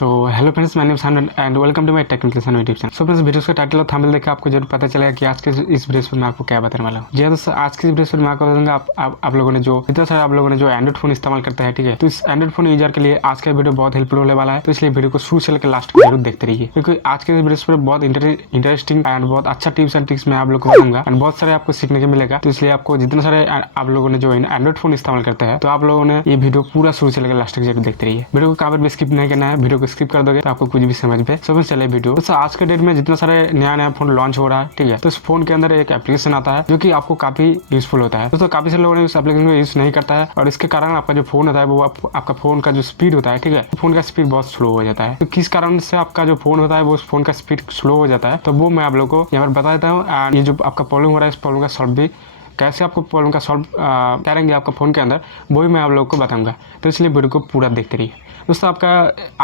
So hello friends, my name is Sanu and welcome to my technical Sanu YouTube channel. So friends, video का title और thumbnail देखकर आपको जरूर पता चलेगा कि आज के इस वीडियो में मैं आपको क्या बताने वाला हूँ। जी दोस्तों, आज की वीडियो में मैं आपको बताऊंगा आप लोगों ने जो इतना सारा आप लोगों ने जो एंड्रॉइड फोन इस्तेमाल करते हैं, ठीक है, तो इस एंड्रॉइड फोन यूजर के लिए आज का वीडियो बहुत हेल्पफुल होने वाला है। तो इसलिए वीडियो को शुरू से लेकर लास्ट तक जरूर देखते रहिए, क्योंकि आज के वीडियो पर बहुत इंटरेस्टिंग एंड बहुत अच्छा टिप्स एंड ट्रिक्स मैं आप लोग को बताऊंगा एंड बहुत सारे आपको सीखने को मिलेगा। तो इसलिए आपको जितने सारे आप लोगों ने जो एंड्रॉइड फोन इस्तेमाल करते हैं, तो आप लोगों ने ये वीडियो पूरा शुरू से लेकर लास्ट तक जरूर देखते रहिए। वीडियो को कहाँ पर भी स्किप नहीं करना है, वीडियो को स्किप कर दोगे तो आपको कुछ भी समझ में सब चले वीडियो। तो आज के डेट में जितना सारे नया फोन लॉन्च हो रहा है, ठीक है, तो इस फोन के अंदर एक एप्लीकेशन आता है जो कि आपको काफी यूजफुल होता है। दोस्तों, काफी सारे लोगों ने उस एप्लीकेशन को यूज नहीं करता है और इसके कारण आपका जो फोन होता है वो आपका फोन का जो स्पीड होता है, ठीक है, फोन का स्पीड बहुत स्लो हो जाता है। तो किस कारण से आपका जो फोन होता है वो फोन का स्पीड स्लो हो जाता है, तो वो मैं आप लोगों को यहाँ पर बता देता हूँ। एंड ये जो आपका प्रॉब्लम हो रहा है, इस प्रॉब्लम का सॉल्व भी कैसे आपको प्रॉब्लम का सॉल्व करेंगे आपका फ़ोन के अंदर, वो भी मैं आप लोगों को बताऊंगा। तो इसलिए वीडियो को पूरा देखते रहिए। दोस्तों, आपका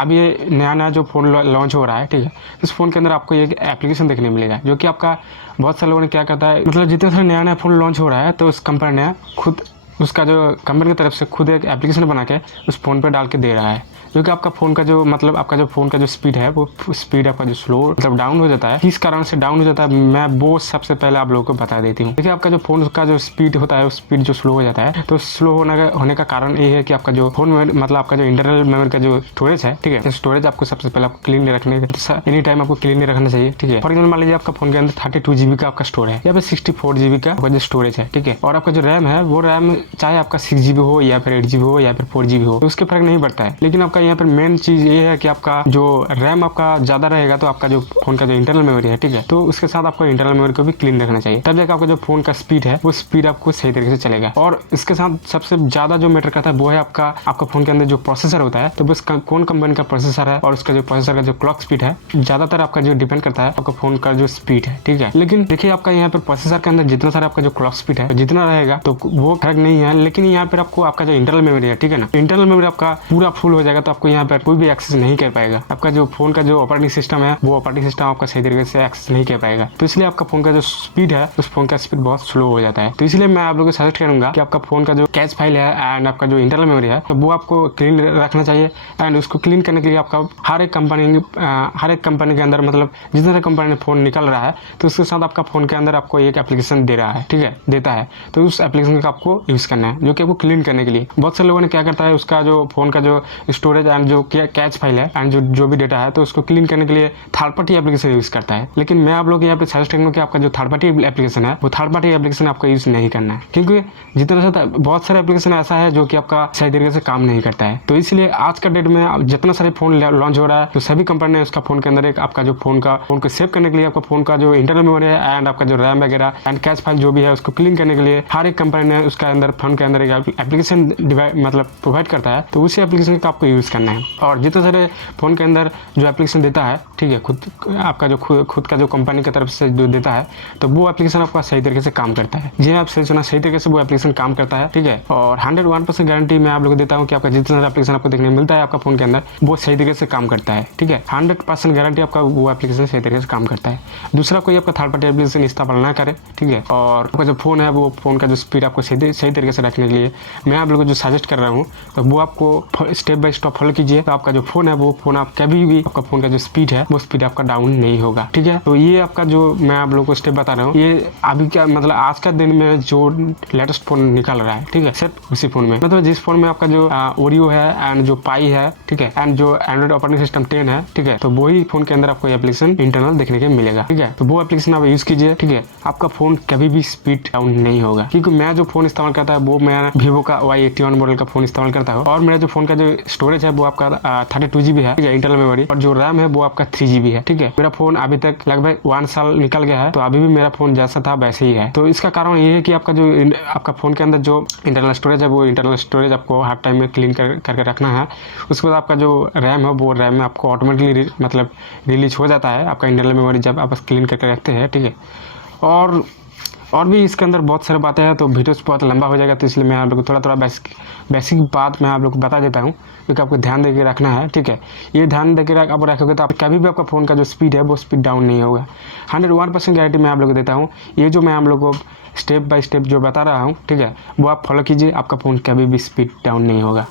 अभी नया जो फ़ोन लॉन्च हो रहा है, ठीक है, इस फ़ोन के अंदर आपको एक एप्लीकेशन देखने मिलेगा जो कि आपका बहुत सारे लोगों ने क्या करता है, मतलब जितने सारे नया फ़ोन लॉन्च हो रहा है तो उस कंपनी ने खुद उसका जो कंपनी की तरफ से खुद एक एप्लीकेशन बना के उस फ़ोन पर डाल के दे रहा है, जो कि आपका फ़ोन का जो मतलब आपका जो फ़ोन का जो स्पीड है वो स्पीड आपका जो स्लो मतलब डाउन हो जाता है। किस कारण से डाउन हो जाता है मैं वो सबसे पहले आप लोगों को बता देती हूँ। देखिए, आपका जो फ़ोन का जो स्पीड होता है वो स्पीड जो स्लो हो जाता है, तो स्लो होने का कारण ये है कि आपका जो फोन मतलब आपका जो इंटरनल मेमोरी का जो स्टोरेज है, ठीक है, स्टोरेज आपको सबसे पहले आपको क्लीन रखने एनी टाइम आपको क्लीन रखना चाहिए, ठीक है। फॉर एग्जाम्पल मान लीजिए आपका फोन के अंदर 32 GB का आपका स्टोर है या फिर 64 GB का आपका जो स्टोरेज है, ठीक है, और आपका जो रैम है वो रैम चाहे आपका 6 GB हो या फिर 8 GB हो या फिर 4 GB हो, तो उसके फर्क नहीं पड़ता है। लेकिन आपका यहाँ पर मेन चीज ये है कि आपका जो रैम आपका ज्यादा रहेगा तो आपका जो फोन का जो इंटरनल मेमोरी है, ठीक है, तो उसके साथ आपको इंटरनल मेमोरी को भी क्लीन रखना चाहिए, तब जाकर आपका जो फोन का स्पीड है वो स्पीड आपको सही तरीके से चलेगा। और इसके साथ सबसे ज्यादा जो मैटर करता है वो है आपका फोन के अंदर जो प्रोसेसर होता है, तो बस कौन कंपनी का प्रोसेसर है और उसका जो प्रोसेसर का जो क्लॉक स्पीड है ज्यादातर आपका जो डिपेंड करता है आपका फोन का जो स्पीड है, ठीक है। लेकिन देखिए, आपका यहाँ पर प्रोसेसर के अंदर जितना सारा आपका जो क्लॉक स्पीड है जितना रहेगा तो वो फर्क नहीं है। लेकिन यहाँ पर आपको आपका जो इंटरनल मेमोरी है, ठीक है ना, इंटरनल मेमोरी आपका पूरा फुल हो जाएगा तो आपको यहाँ पर कोई भी एक्सेस नहीं कर पाएगा। आपका जो फोन का जो ऑपरेटिंग सिस्टम है वो ऑपरेटिंग सिस्टम आपका सही तरीके से एक्सेस नहीं कर पाएगा, तो इसलिए आपका फोन का जो स्पीड है उस फोन का स्पीड बहुत स्लो हो जाता है। तो इसलिए मैं आप लोगों को सजेस्ट करूंगा कि आपका फोन का जो कैच फाइल है एंड आपका जो इंटरनल मेमोरी है तो वो आपको क्लीन रखना चाहिए। एंड उसको क्लीन करने के लिए आपका हर एक कंपनी के अंदर मतलब जितने सारे कंपनी ने फोन निकल रहा है तो उसके साथ आपका फोन के अंदर आपको एक एप्लीकेशन दे रहा है, ठीक है, देता है, तो उस एप्लीकेशन का आपको यूज करना है जो कि आपको क्लीन करने के लिए। बहुत सारे लोगों ने क्या करता है, उसका जो फोन का जो स्टोरेज एंड जो कैच फाइल है एंड जो भी डेटा है तो उसको क्लीन करने के लिए थर्ड पार्टी एप्लीकेशन यूज करता है। लेकिन मैं आप लोग यहाँ पे सजेस्ट करूंगा कि आपका जो थर्ड पार्टी एप्लीकेशन है वो थर्ड पार्टी एप्लीकेशन आपको यूज नहीं करना है, क्योंकि जितना सा बहुत सारे एप्लीकेशन ऐसा है जो कि आपका सही तरीके से काम नहीं करता है। तो इसलिए आज का डेट में जितना सारे फोन लॉन्च हो रहा है तो सभी कंपनी ने उसका फोन के अंदर एक आपका जो फोन को सेव करने के लिए आपका फोन का जो इंटरनल मेमोरी है एंड आपका जो रैम वगैरह एंड कैच फाइल जो भी है उसको क्लीन करने के लिए हर एक कंपनी ने उसका अंदर फोन के अंदर एक एप्लीकेशन मतलब प्रोवाइड करता है, तो उसी एप्लीकेशन का आपको यूज करना है। और जितने सारे फोन के अंदर जो एप्लीकेशन देता है, ठीक है, खुद आपका जो खुद का जो कंपनी की तरफ से जो देता है तो वो एप्लीकेशन आपका सही तरीके से काम करता है। जी आप सही सुना, सही तरीके से वो एप्लीकेशन काम करता है, ठीक है। और 101% गारंटी मैं आप लोगों को देता हूँ कि आपका जितना एप्लीकेशन आपको देखने मिलता है आपका फोन के अंदर वो सही तरीके से काम करता है, ठीक है। 100% गारंटी आपका वो एप्लीकेशन सही तरीके से काम करता है। दूसरा कोई आपका थर्ड पार्टी एप्लीकेशन इस्तेमाल ना करे, ठीक है। और आपका जो फोन है वो फोन का जो स्पीड आपको सही तरीके से रखने के लिए मैं आप लोगों को जो सजेस्ट कर रहा हूँ तो वो आपको स्टेप बाय स्टेप फॉलो कीजिए, तो आपका जो फोन है वो फोन आप कभी भी आपका फोन का जो स्पीड है वो स्पीड आपका डाउन नहीं होगा, ठीक है। तो ये आपका जो मैं आप लोगों को स्टेप बता रहा हूँ ये अभी क्या मतलब आज का दिन में जो लेटेस्ट फोन निकल रहा है, ठीक है, सिर्फ उसी फोन में मतलब जिस फोन में आपका जो ओरियो है एंड जो पाई है, ठीक है, एंड जो एंड्रॉइड ऑपरेटिंग सिस्टम 10 है, ठीक है, तो वही फोन के अंदर आपको एप्लीकेशन इंटरनल देखने के मिलेगा, ठीक है। तो वो एप्लीकेशन आप यूज कीजिए, ठीक है, आपका फोन कभी भी स्पीड डाउन नहीं होगा। क्योंकि मैं जो फोन इस्तेमाल करता है वो मैं वीवो का Y81 मॉडल का फोन इस्तेमाल करता हूँ और मेरा जो फोन का जो स्टोरेज है वो आपका 32 GB है, ठीक है, इंटरनल मेमोरी, और जो रैम है वो आपका 3 GB है, ठीक है। मेरा फोन अभी तक लगभग 1 साल निकल गया है तो अभी भी मेरा फोन जैसा था वैसे ही है। तो इसका कारण ये है कि आपका फोन के अंदर जो इंटरनल स्टोरेज है वो इंटरनल स्टोरेज आपको हर टाइम में क्लीन करके रखना है। उसके बाद आपका जो रैम है वो रैम में आपको ऑटोमेटिकली मतलब रिलीज हो जाता है आपका इंटरनल मेमोरी जब आप क्लीन करके रखते हैं, ठीक है। और भी इसके अंदर बहुत सारी बातें हैं तो वीडियो बहुत लंबा हो जाएगा, तो इसलिए मैं आप लोग को थोड़ा बेसिक बात मैं आप लोग को बता देता हूँ क्योंकि आपको ध्यान देके रखना है, ठीक है। ये ध्यान देके आप रखोगे तो आप कभी भी आपका फ़ोन का जो स्पीड है वो स्पीड डाउन नहीं होगा। 101% गारंटी मैं आप लोग को देता हूँ। ये जो मैं आप लोग को स्टेप बाय स्टेप जो बता रहा हूँ, ठीक है, वो आप फॉलो कीजिए, आपका फ़ोन कभी भी स्पीड डाउन नहीं होगा।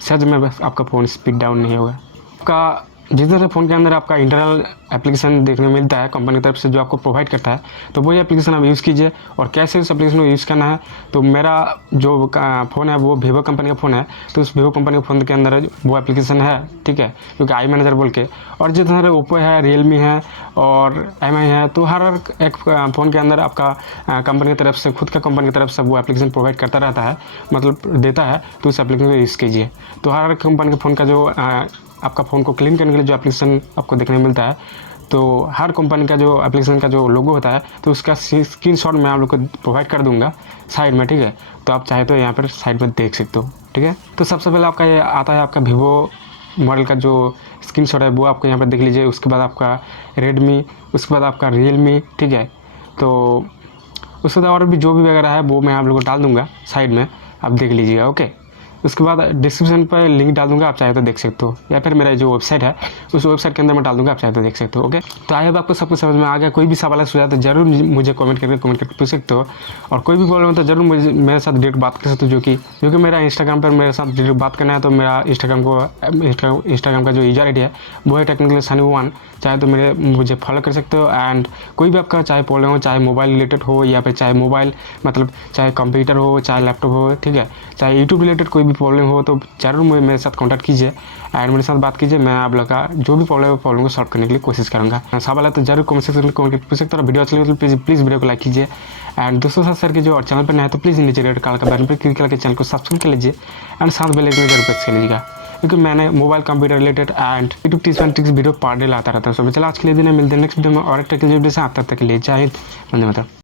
सच में बस आपका फ़ोन स्पीड डाउन नहीं होगा। आपका जिस तरह फ़ोन के अंदर आपका इंटरनल एप्लीकेशन देखने को मिलता है कंपनी की तरफ से जो आपको प्रोवाइड करता है, तो वही एप्लीकेशन आप यूज़ कीजिए। और कैसे उस एप्लीकेशन को यूज़ करना है, तो मेरा जो फ़ोन है वो वीवो कंपनी का फ़ोन है, तो उस वीवो कंपनी के फ़ोन के अंदर वो एप्लीकेशन है, ठीक है, क्योंकि आई मैनेजर बोल के। और जिस तरह ओप्पो है, रियलमी है और एमआई है, तो हर एक फ़ोन के अंदर आपका कंपनी की तरफ से, खुद का कंपनी की तरफ से वो एप्लीकेशन प्रोवाइड करता रहता है, मतलब देता है, तो उस एप्लीकेशन को यूज़ कीजिए। तो हर कंपनी के फ़ोन का जो आपका फ़ोन को क्लीन करने के लिए जो एप्लीकेशन आपको देखने को मिलता है, तो हर कंपनी का जो एप्लीकेशन का जो लोगो होता है, तो उसका स्क्रीनशॉट मैं आप लोग को प्रोवाइड कर दूंगा साइड में, ठीक है। तो आप चाहे तो यहाँ पर साइड में देख सकते हो, ठीक है। तो सबसे पहले आपका ये आता है आपका वीवो मॉडल का जो स्क्रीनशॉट है, वो आपको यहाँ पर देख लीजिए। उसके बाद आपका रेडमी, उसके बाद आपका रियलमी, ठीक है। तो उसके बाद और भी जो भी वगैरह है वो मैं आप लोगों को डाल दूँगा साइड में, आप देख लीजिएगा, ओके। उसके बाद डिस्क्रिप्शन पर लिंक डाल दूंगा, आप चाहे तो देख सकते हो, या फिर मेरा जो वेबसाइट है उस वेबसाइट के अंदर मैं डाल दूंगा, आप चाहे तो देख सकते हो, ओके। तो आई होप आपको सब कुछ समझ में आ गया। कोई भी सवाल है तो जरूर मुझे कमेंट करके पूछ सकते हो। और कोई भी प्रॉब्लम है तो जरूर मुझे मेरे साथ डायरेक्ट बात कर सकते हो, जो कि मेरा इंस्टाग्राम पर मेरे साथ डायरेक्ट बात करना है, तो मेरा इंस्टाग्राम का जो यूजर आई डी है वो है Technicalsanu1। चाहे तो मुझे फॉलो कर सकते हो। एंड कोई भी आपका चाहे प्रॉब्लम हो, चाहे मोबाइल रिलेटेड हो, या फिर चाहे मोबाइल मतलब चाहे कंप्यूटर हो, चाहे लैपटॉप हो, ठीक है, चाहे यूट्यूब रिलेटेड कोई भी प्रॉब्लम हो, तो जरूर मेरे साथ कॉन्टैक्ट कीजिए एंड मेरे साथ बात कीजिए। मैं आप लोग का जो भी प्रॉब्लम है प्रॉब्लम को सॉल्व करने के लिए कोशिश करूँगा। सवाल है तो जरूर कमेंट सेक्शन में कमेंट करके पूछ सकते हो। और वीडियो अच्छी लगी तो प्लीज़ वीडियो को लाइक कीजिए एंड दोस्तों साथ शेयर कीजिए। और चैनल पर नया है तो प्लीज़ नीचे रेड कलर का बटन पर क्लिक करके चैनल को सब्सक्राइब कर लीजिए एंड साथ बेल आइकन जरूर प्रेस कर लीजिएगा, क्योंकि मैंने mobile computer related and YouTube tips and tricks video per day लाता रहता हूँ। सो चलो आज के लिए दिन मिलते हैं नेक्स्ट वीडियो में और एक टेक्निकल वीडियो से। आप तक के लिए जय हिंद, वंदे मातरम।